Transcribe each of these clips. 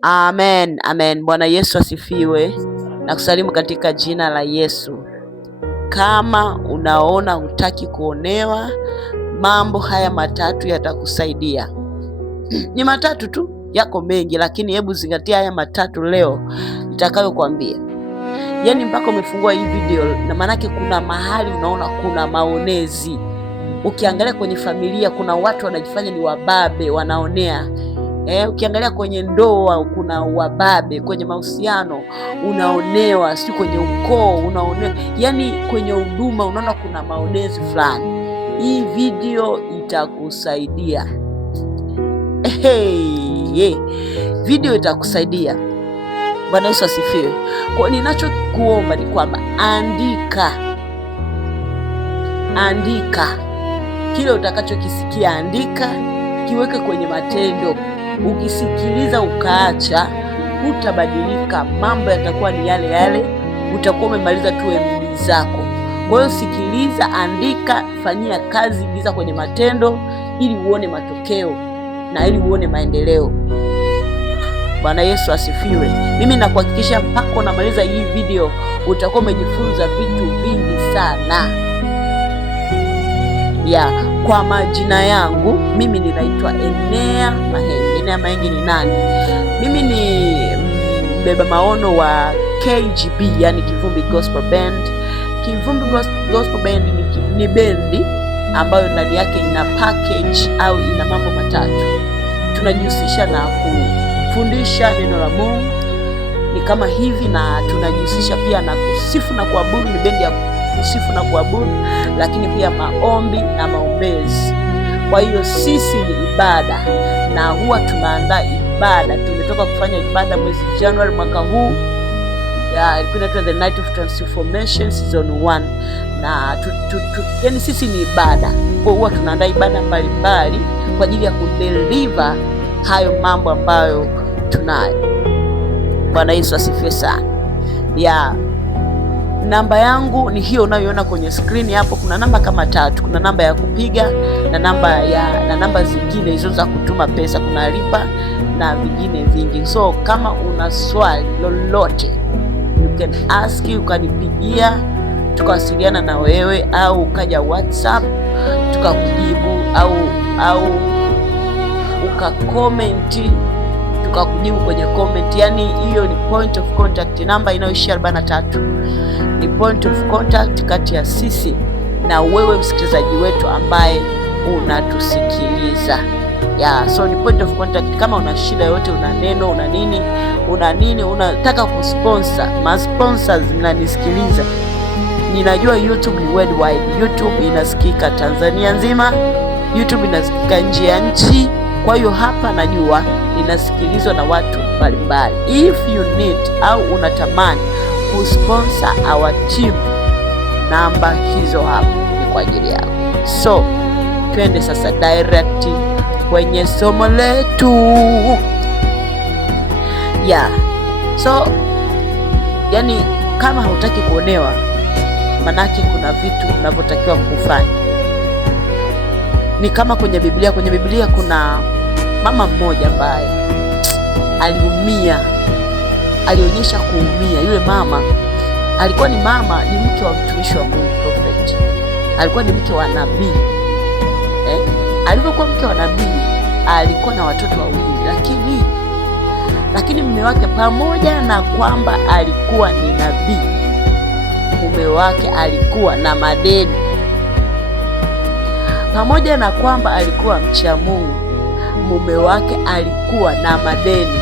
Amen, amen. Bwana Yesu asifiwe. Na kusalimu katika jina la Yesu. Kama unaona hutaki kuonewa, mambo haya matatu yatakusaidia. Ni matatu tu, yako mengi, lakini hebu zingatia haya matatu leo nitakayokuambia. Yaani mpaka umefungua hii video, na maanake kuna mahali unaona kuna maonezi. Ukiangalia kwenye familia kuna watu wanajifanya ni wababe, wanaonea. Ukiangalia kwenye ndoa kuna wababe, kwenye mahusiano unaonewa, si kwenye ukoo unaonewa, yaani kwenye huduma unaona kuna maonezi fulani. Hii video itakusaidia. Video itakusaidia. Bwana Yesu asifiwe. Kwa ninachokuomba ni kwamba andika kile utakachokisikia, andika, kiweke kwenye matendo. Ukisikiliza ukaacha, utabadilika, mambo yatakuwa ni yale yale, utakuwa umemaliza tu MB zako. Kwa hiyo sikiliza, andika, fanyia kazi, ingiza kwenye matendo ili uone matokeo na ili uone maendeleo. Bwana Yesu asifiwe. Mimi nakuhakikisha mpaka unamaliza hii video utakuwa umejifunza vitu vingi sana. Kwa majina yangu mimi ninaitwa Enea Mahenge. Enea Mahenge ni nani? Mimi ni mbeba maono wa KGB, yani Kivumbi Gospel Band. Kivumbi Gospel Band ni bendi ambayo ndani yake ina package au ina mambo matatu. Tunajihusisha na kufundisha neno la Mungu, ni kama hivi, na tunajihusisha pia na kusifu na kuabudu. Ni bendi ya kusifu na kuabudu, lakini pia maombi na maombezi. Kwa hiyo sisi ni ibada, na huwa tunaandaa ibada. Tumetoka kufanya ibada mwezi Januari mwaka huu, ilikuwa inaitwa The Night of Transformation Season 1, na yani sisi ni ibada. Kwa huwa tunaandaa ibada mbalimbali kwa ajili ya kudeliver hayo mambo ambayo tunayo. Bwana Yesu asifiwe sana. Namba yangu ni hiyo unayoiona kwenye screen hapo. Kuna namba kama tatu. Kuna namba ya kupiga na namba zingine hizo za kutuma pesa, kuna lipa na vingine vingi. So kama una swali lolote, you can ask, ukanipigia tukawasiliana na wewe, au ukaja WhatsApp tukakujibu, au ukakomenti tukakujibu kwenye comment. Yani hiyo ni point of contact. Namba inayoishia 43 ni point of contact kati ya sisi na wewe msikilizaji wetu ambaye unatusikiliza. So ni point of contact. Kama una shida yote, una neno, una nini, unataka kusponsor, ma sponsors mnanisikiliza. Ninajua YouTube ni worldwide. YouTube inasikika Tanzania nzima, YouTube inasikika nje ya nchi. Kwa hiyo hapa najua inasikilizwa na watu mbalimbali. If you need au unatamani kusponsor our team, namba hizo hapo ni kwa ajili yako. So twende sasa direct kwenye somo letu. So yani kama hautaki kuonewa, manake kuna vitu unavyotakiwa kufanya. Ni kama kwenye Biblia. Kwenye Biblia kuna mama mmoja ambaye aliumia, alionyesha kuumia. Yule mama alikuwa ni mke wa mtumishi wa Mungu, prophet. Alikuwa ni mke wa nabii. Alivyokuwa mke wa nabii, alikuwa na watoto wawili, lakini mume wake, pamoja na kwamba alikuwa ni nabii, mume wake alikuwa na madeni. Pamoja na kwamba alikuwa mcha Mungu, mume wake alikuwa na madeni.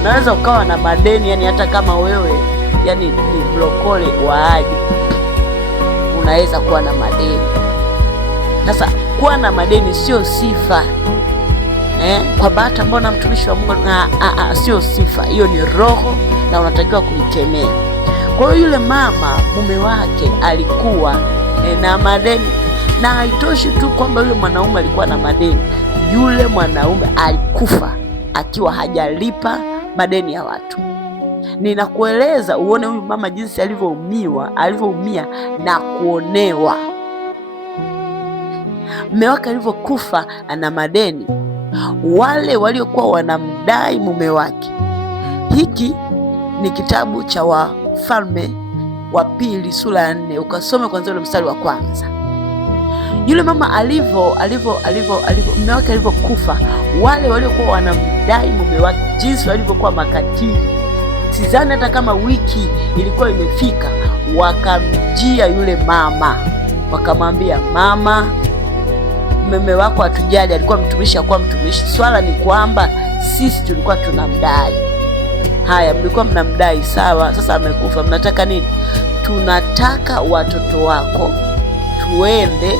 Unaweza ukawa na madeni, yani hata kama wewe yani ni mlokole wa aje, unaweza kuwa na madeni. Sasa kuwa na madeni sio sifa, kwamba hata mbona mtumishi wa Mungu, sio sifa. Hiyo ni roho na unatakiwa kuikemea. Kwa hiyo yule mama, mume wake alikuwa na madeni. Na haitoshi tu kwamba yule mwanaume alikuwa na madeni, yule mwanaume alikufa akiwa hajalipa madeni ya watu. Ninakueleza uone huyu mama jinsi alivyoumia na kuonewa. Mume wake alivyokufa ana madeni, wale waliokuwa wanamdai mume wake. Hiki ni kitabu cha Wafalme wa Pili sura ya 4, ukasome kwanza ule mstari wa kwanza. Yule mama mume wake alivyokufa, wale waliokuwa wanamdai mume wake, jinsi walivyokuwa makatili. Sidhani hata kama wiki ilikuwa imefika, wakamjia yule mama wakamwambia, mama, mume wako hatujali, alikuwa mtumishi, akuwa mtumishi. Swala ni kwamba sisi tulikuwa tunamdai. Haya, mlikuwa mnamdai, sawa, sasa amekufa, mnataka nini? Tunataka watoto wako tuende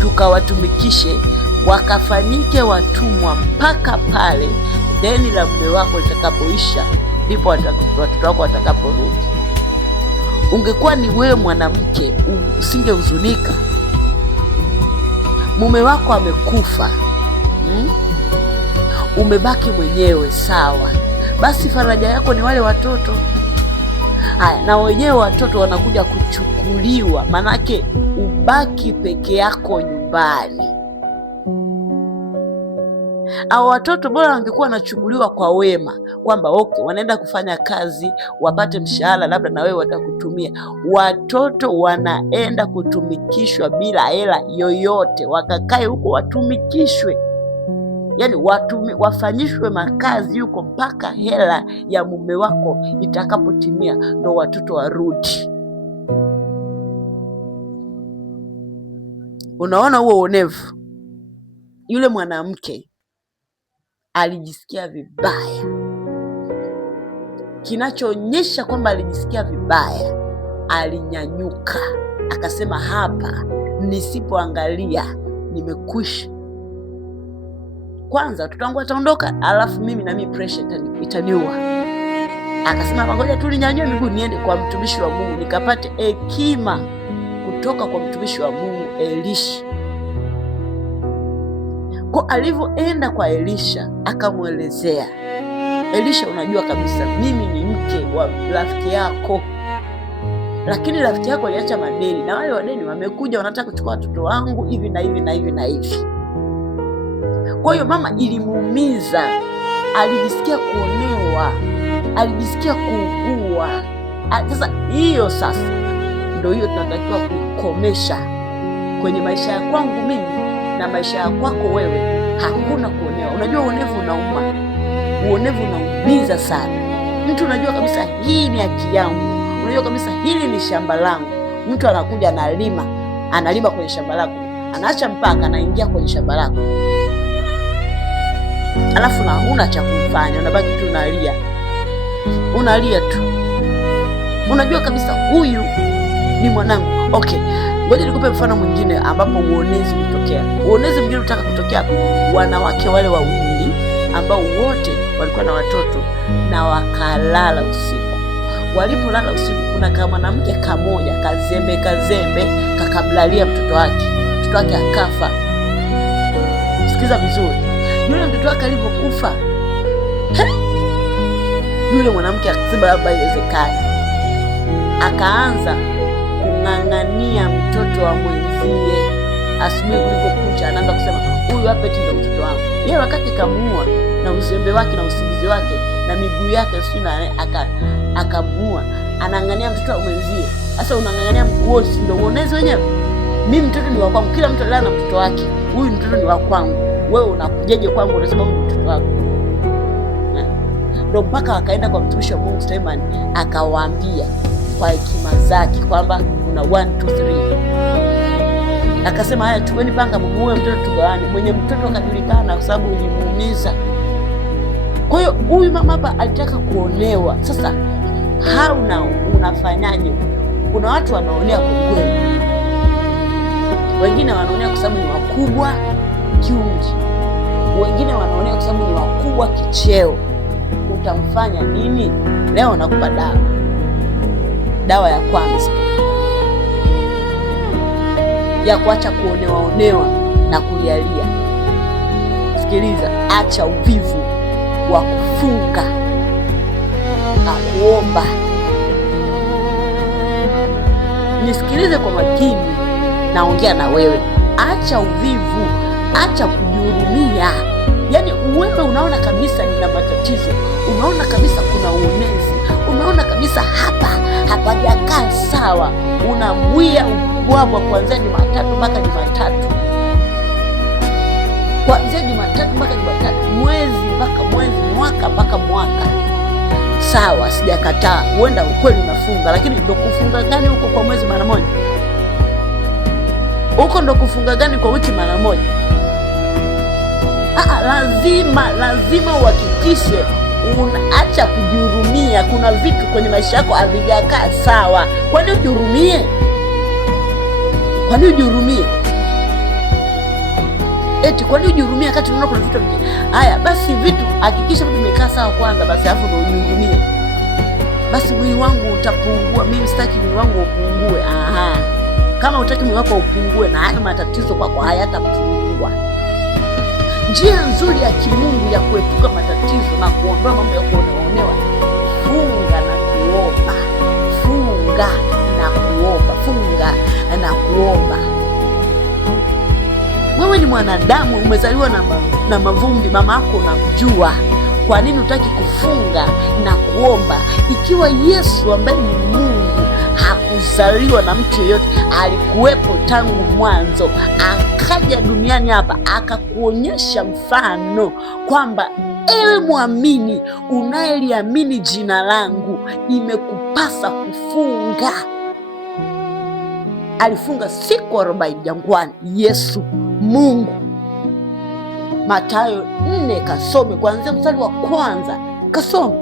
tukawatumikishe, wakafanyike watumwa mpaka pale deni la mume wako litakapoisha, ndipo watoto wako watakaporudi. Ungekuwa ni wewe mwanamke, usingehuzunika? Mume wako amekufa, umebaki mwenyewe, sawa, basi faraja yako ni wale watoto. Haya, na wenyewe watoto wanakuja kuchukuliwa, manake ubaki peke yako nyumbani. Hao watoto bora wangekuwa wanachukuliwa kwa wema, kwamba okay, wanaenda kufanya kazi wapate mshahara, labda na wewe watakutumia. Watoto wanaenda kutumikishwa bila hela yoyote, wakakae huko watumikishwe, yaani wafanyishwe makazi huko mpaka hela ya mume wako itakapotimia, ndo watoto warudi. Unaona huo uonevu? Yule mwanamke alijisikia vibaya. Kinachoonyesha kwamba alijisikia vibaya, alinyanyuka akasema, hapa nisipoangalia nimekwisha. Kwanza watoto wangu wataondoka, alafu mimi pressure itaniua. Akasema, ngoja tu ninyanyue miguu niende kwa mtumishi wa Mungu nikapate hekima kutoka kwa mtumishi wa Mungu Elisha. Kwa alivyoenda kwa Elisha, akamwelezea Elisha, unajua kabisa mimi ni mke wa rafiki yako, lakini rafiki yako aliacha madeni, na wale wadeni wamekuja wanataka kuchukua watoto wangu hivi na hivi na hivi na hivi. Kwa hiyo mama ilimuumiza, alijisikia kuonewa, alijisikia kuugua. Sasa hiyo ndio hiyo tunatakiwa kukomesha kwenye maisha ya kwangu mimi na maisha ya kwako wewe. Hakuna kuonewa. Unajua uonevu unauma, uonevu unaumiza sana. Mtu unajua kabisa hii ni haki yangu, unajua kabisa hili ni shamba langu. Mtu anakuja analima kwenye shamba lako, anaacha mpaka anaingia kwenye shamba lako, alafu na huna cha kumfanya, unabaki tu unalia tu. Unajua kabisa huyu ni mwanangu. Okay, ngoja nikupe mfano mwingine ambapo uonezi ulitokea. Uonezi mwingine unataka kutokea hapo. Wanawake wale wawili ambao wote walikuwa na watoto na wakalala usiku. Walipolala usiku, kuna kama mwanamke kamoja kazembe kakamlalia mtoto wake akafa. Sikiza vizuri, yule mtoto wake alipokufa, yule mwanamke akasema baba, haiwezekani. Akaanza kung'ang'ania mtoto wa mwenzie. Asubuhi kulipokucha, anaanza kusema huyu hapa eti ndo mtoto wangu. Yeye wakati kamuua na uzembe wake na usingizi wake na miguu yake sio, na akamuua, anang'ang'ania mtoto wa mwenzie. Sasa unang'ang'ania mguu, si ndio uonezi wenyewe? Mimi mtoto ni wa kwangu, kila mtu alala na mtoto wake. Huyu mtoto ni wa kwangu, wewe unakujeje kwangu unasema huyu mtoto wako? Ndio mpaka wakaenda kwa mtumishi wa Mungu Suleiman, akawaambia kwa hekima zake kwamba kuna 1 2 3. Akasema haya, chukueni panga mmuue mtoto tugawane. Mwenye mtoto akajulikana kwa sababu ilimuumiza. Kwa hiyo huyu mama hapa alitaka kuonewa. Sasa unafanyaje? Kuna watu wanaonea kwa kweli, wengine wanaonea kwa sababu ni wakubwa kiumri, wengine wanaonea kwa sababu ni wakubwa kicheo. Utamfanya nini? Leo nakupa dawa ya kwanza ya kuacha kuonewa na kulialia. Sikiliza, acha uvivu wa kufunga na kuomba. Nisikilize kwa makini, naongea na wewe. Acha uvivu, acha kujihurumia. Yaani wewe unaona kabisa nina matatizo, unaona kabisa kuna uonezi, unaona kabisa hapa hapajakaa sawa, unamwia ubwabwa kuanzia Jumatatu mpaka Jumatatu, kuanzia Jumatatu mpaka Jumatatu, mwezi mpaka mwezi, mwaka mpaka mwaka. Sawa, sijakataa, huenda ukweli unafunga, lakini ndo kufunga gani huko kwa mwezi mara moja? Huko ndo kufunga gani kwa wiki mara moja? Lazima uhakikishe unaacha kujihurumia. Kuna vitu kwenye maisha yako havijakaa sawa. Kwani ujihurumie? Kwani ujihurumie? Kwani ujihurumie wakati unaona kuna vitu vingi? Haya basi, vitu hakikisha vitu vimekaa sawa kwanza, basi alafu ndo ujihurumie. Basi mwili wangu utapungua, mimi sitaki mwili wangu upungue. Kama utaki mwili wako upungue, na haya matatizo kwako hayatapungua. Njia nzuri ya kimungu ya kuepuka matatizo na kuondoa mambo ya kuonewa, funga na kuomba. Funga na kuomba. Funga na kuomba. Wewe ni mwanadamu, umezaliwa na mavumbi, mama yako unamjua. Kwa nini utaki kufunga na kuomba? Ikiwa Yesu ambaye ni Mungu hakuzaliwa na mtu yeyote, alikuwepo tangu mwanzo, akaja duniani hapa akakuonyesha mfano kwamba ewe mwamini, unayeliamini jina langu, imekupasa kufunga. Alifunga siku 40 jangwani, Yesu Mungu. Mathayo 4, kasome kuanzia mstari wa kwanza, kasome.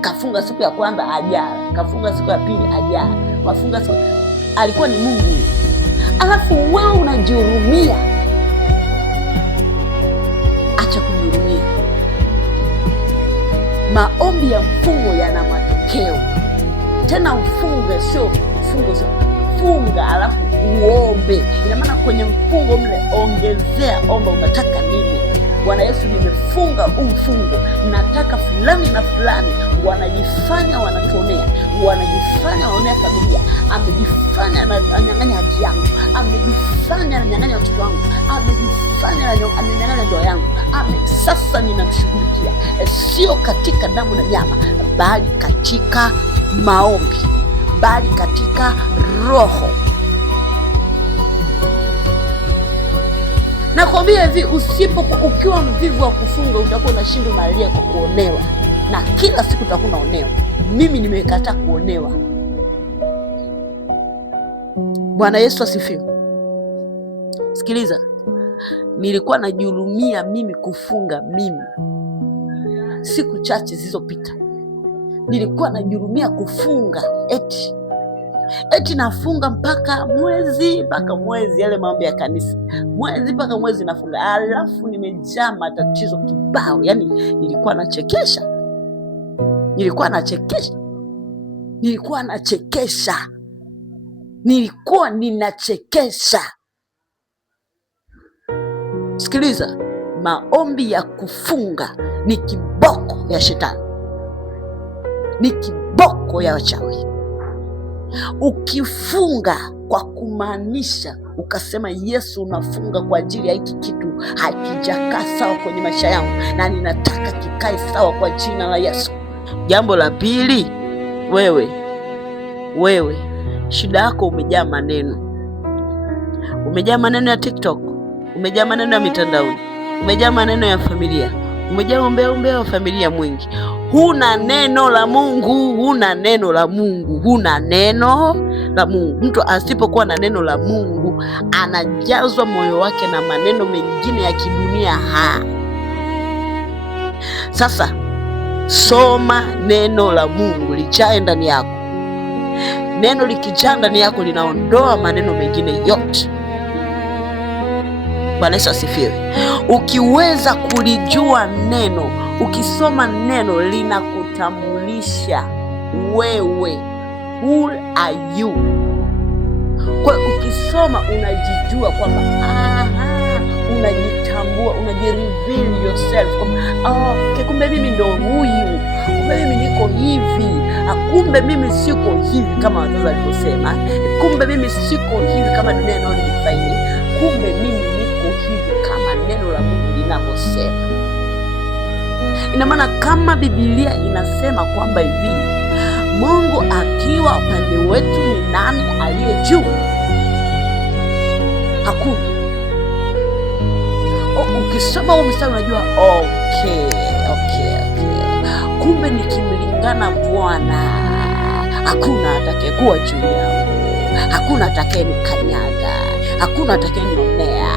Kafunga siku ya kwanza ajala, kafunga siku ya pili ajala, wafunga siku. Alikuwa ni Mungu. Alafu wewe unajihurumia. Acha kujihurumia. Maombi ya mfungo yana matokeo. Tena ufunge, sio funga alafu uombe. Ina maana kwenye mfungo mle ongezea, omba unataka nini. Bwana Yesu, nimefunga mfungo, nataka fulani na fulani. Wanajifanya wanatuonea, wanajifanya wanaonea familia, amejifanya ananyang'anya haki yangu, amejifanya ananyang'anya watoto wangu, amejifanya ananyang'anya ndoa yangu. Sasa ninamshughulikia, sio katika damu na nyama, bali katika maombi, bali katika roho. Nakwambia hivi, ukiwa mvivu wa kufunga, utakuwa unashindwa unalia kwa kuonewa, na kila siku utakuwa unaonewa. Mimi nimekataa kuonewa. Bwana Yesu asifiwe. Sikiliza, nilikuwa najihurumia mimi kufunga. Mimi siku chache zilizopita nilikuwa najihurumia kufunga, eti nafunga mpaka mwezi, yale maombi ya kanisa, mwezi mpaka mwezi nafunga. Alafu nimejaa matatizo kibao. Yani nilikuwa nachekesha. Sikiliza, maombi ya kufunga ni kiboko ya shetani, ni kiboko ya wachawi. Ukifunga kwa kumaanisha ukasema, Yesu, unafunga kwa ajili ya hiki kitu hakijakaa sawa kwenye maisha yangu na ninataka kikae sawa kwa jina la Yesu. Jambo la pili, wewe shida yako umejaa maneno ya TikTok, umejaa maneno ya mitandaoni, umejaa maneno ya familia, umejaa umbea wa familia mwingi. Huna neno la Mungu, Mtu asipokuwa na neno la Mungu anajazwa moyo wake na maneno mengine ya kidunia. Sasa soma neno la Mungu, lijae ndani yako. Neno likijaa ndani yako linaondoa maneno mengine yote. Bwana Yesu asifiwe. Ukiweza kulijua neno, ukisoma neno, linakutambulisha wewe, who are you. Kwa ukisoma unajijua kwamba unajitambua, unajireveal yourself kwamba kumbe mimi ndo huyu, kumbe mimi niko hivi, kumbe mimi siko hivi kama wazazi walivyosema, kumbe mimi siko hivi kama dunia inaonifaini, kumbe mimi niko hivi kama neno la Mungu inavyosema. Ina maana kama Biblia inasema kwamba hivi, Mungu akiwa upande wetu ni nani aliye juu? Hakuna. Ukisoma huu mstari unajua okay. Kumbe nikimlingana Bwana hakuna atakayekuwa juu yangu, hakuna atakayenikanyaga, hakuna atakayenionea,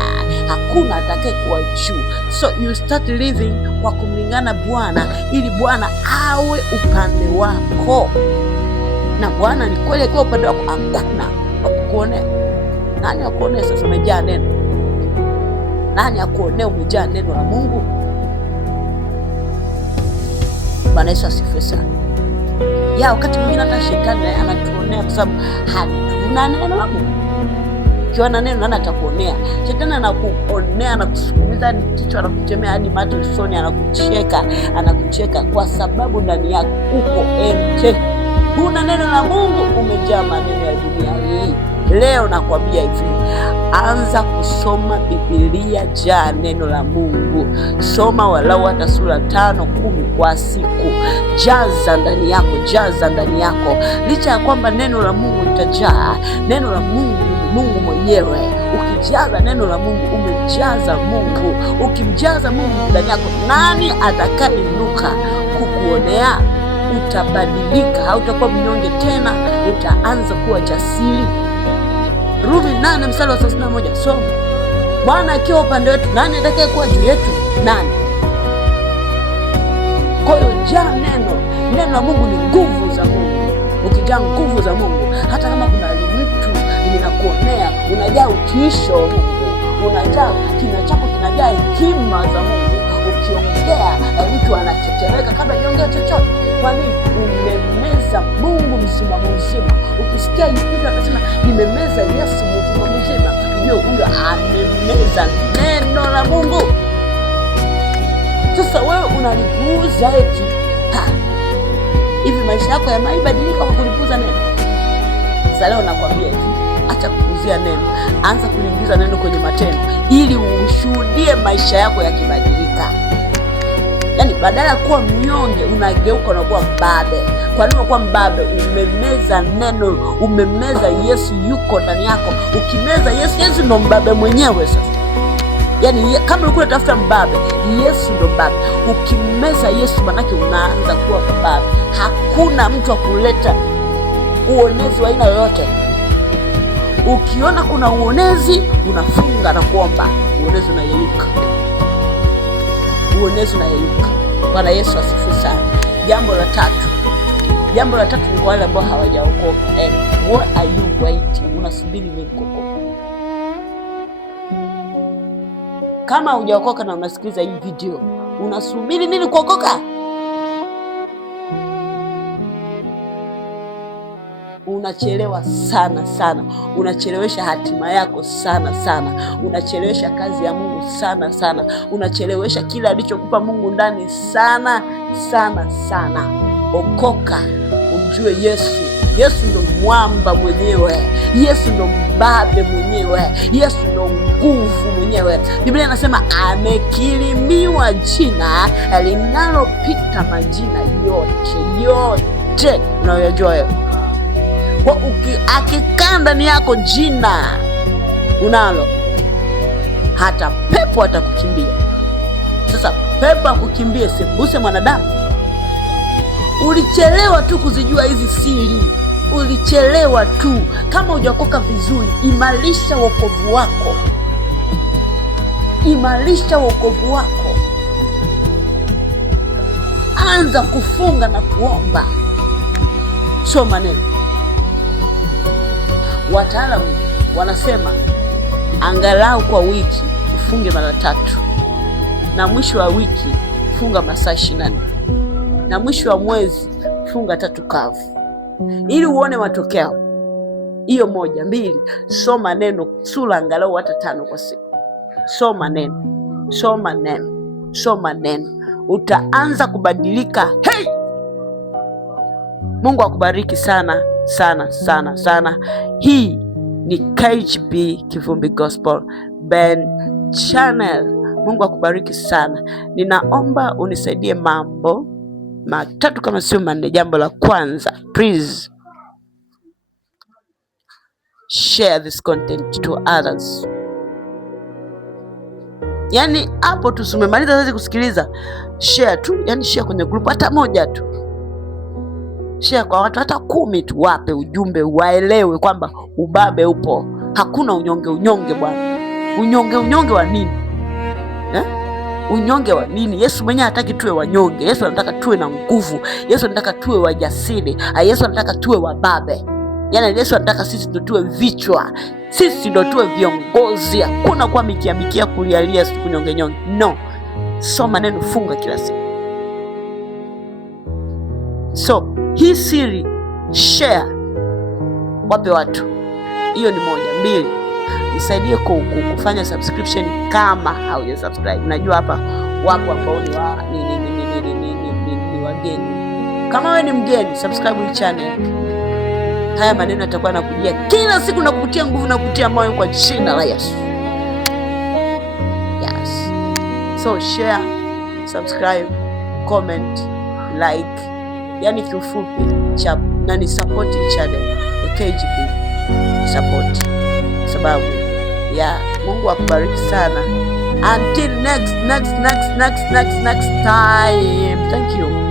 hakuna atakayekuwa juu. So you start living kwa kumlingana Bwana, ili Bwana awe upande wako. Na Bwana ni kweli akiwa upande wako, hakuna wakukuonea. Nani akuonea? Sasa umejaa neno. Nani akuonea? Umejaa neno la Mungu. Bwana Yesu asifiwe sana. Wakati mwingine hata shetani anatuonea kwa sababu hatuna neno la Mungu. Ukiwa na neno nani atakuonea? Shetani anakuonea, anakusukumiza hadi kichwa, anakutemea hadi macho usoni, anakucheka kwa sababu ndani yako uko empty. Huna neno la Mungu, umejaa maneno ya dunia hii. Leo nakwambia hivi, anza kusoma Biblia, jaa neno la Mungu. Soma walau hata sura 5-10 kwa siku. Jaza ndani yako. Licha ya kwamba neno la Mungu litajaa, neno la Mungu mwenyewe. Ukijaza neno la Mungu, umejaza Mungu. Ukimjaza Mungu ndani yako, nani atakayeinuka kukuonea? Utabadilika, hautakuwa mnyonge tena, utaanza kuwa jasiri. Rumi 8 mstari wa 31. Soma. Bwana akiwa upande wetu, nani atakayekuwa juu yetu? Nani? Kwa hiyo jaa neno. Neno la Mungu ni nguvu za Mungu. Ukijaa nguvu za Mungu, hata kama kuna mtu linakuonea, unajaa utiisho wa Mungu. Unajaa, kinywa chako kinajaa hekima za Mungu. Ukiongea mtu anatetemeka kabla hajaongea chochote. Kwa nini? Umemeza Mungu mzima. Ukisikia mtu anasema nimemeza Yesu mzima, ndio huyo amemeza neno la Mungu. Sasa wewe unalipuuza eti hivi, maisha yako yamaibadilika kwa kulipuuza neno? Sasa leo nakwambia hivi, acha kupuuzia neno, anza kuliingiza neno kwenye matendo, ili ushuhudie maisha yako yakibadilika. Yaani badala ya kuwa mnyonge unageuka na kuwa mbabe. Kwa nini unakuwa mbabe? Umemeza neno, umemeza Yesu yuko ndani yako. Ukimeza Yesu ndo mbabe mwenyewe sasa. Yaani kama ulikuwa unatafuta mbabe, Yesu ndo mbabe. Ukimeza Yesu manake unaanza kuwa mbabe. Hakuna mtu akuleta uonezi wa aina yoyote. Ukiona kuna uonezi, unafunga na kuomba, uonezi unayeyuka. Bwana Yesu asifiwe sana. Jambo la tatu ni kwa wale ambao hawajaokoka. What are you waiting? Unasubiri nini kuokoka? Kama hujaokoka na unasikiliza hii video, unasubiri nini kuokoka? Unachelewa sana. Unachelewesha hatima yako sana. Unachelewesha kazi ya Mungu sana. Unachelewesha kila alichokupa Mungu ndani sana. Okoka, umjue Yesu. Yesu ndo mwamba mwenyewe. Yesu ndo mbabe mwenyewe. Yesu ndo nguvu mwenyewe. Biblia inasema amekirimiwa jina linalopita majina yote unayojua wewe. Akikaa ndani yako jina unalo, hata pepo atakukimbia. Sasa pepo akukimbie, sembuse mwanadamu. Ulichelewa tu kuzijua hizi siri, ulichelewa tu. Kama hujaokoka vizuri, imarisha wokovu wako. Anza kufunga na kuomba. Soma neno. Wataalamu wanasema angalau kwa wiki ufunge mara 3, na mwisho wa wiki funga masaa 24, na mwisho wa mwezi funga 3 kavu, ili uone matokeo. Hiyo 1, 2, soma neno sura angalau hata 5 kwa siku. Soma neno, utaanza kubadilika. Hey! Mungu akubariki sana. Hii ni KGB Kivumbi Gospel Ben Channel. Mungu akubariki sana. Ninaomba unisaidie mambo matatu kama sio manne. Jambo la kwanza, please share this content to others. Yani hapo tusumemaliza sasa kusikiliza, share tu, yani share kwenye group hata moja tu, share kwa watu hata 10 tu, wape ujumbe, waelewe kwamba ubabe upo, hakuna unyonge bwana. Unyonge wa nini eh? Unyonge wa nini? Yesu mwenyewe hataki tuwe wanyonge. Yesu anataka tuwe na nguvu. Yesu anataka tuwe wajasiri. Yesu anataka tuwe wababe. Yani Yesu anataka sisi ndo tuwe vichwa, sisi ndo tuwe viongozi. Hakuna kuwa mikia kulialia siku nyonge. No. Soma neno, funga kila siku. So hii siri share, wape watu. Hiyo ni moja. 2, nisaidie kufanya subscription kama hauja subscribe. Najua hapa wapo ambao ni wageni. Kama wewe ni mgeni, subscribe hii channel. Haya maneno yatakuwa nakujia kila siku na kukutia nguvu na kukutia moyo kwa jina la Yesu. Yes. So share, subscribe, comment, like. Yani kiufupi na ni support hii channel ya KGB. Support. Sababu ya Mungu akubariki sana. Until next time. Thank you.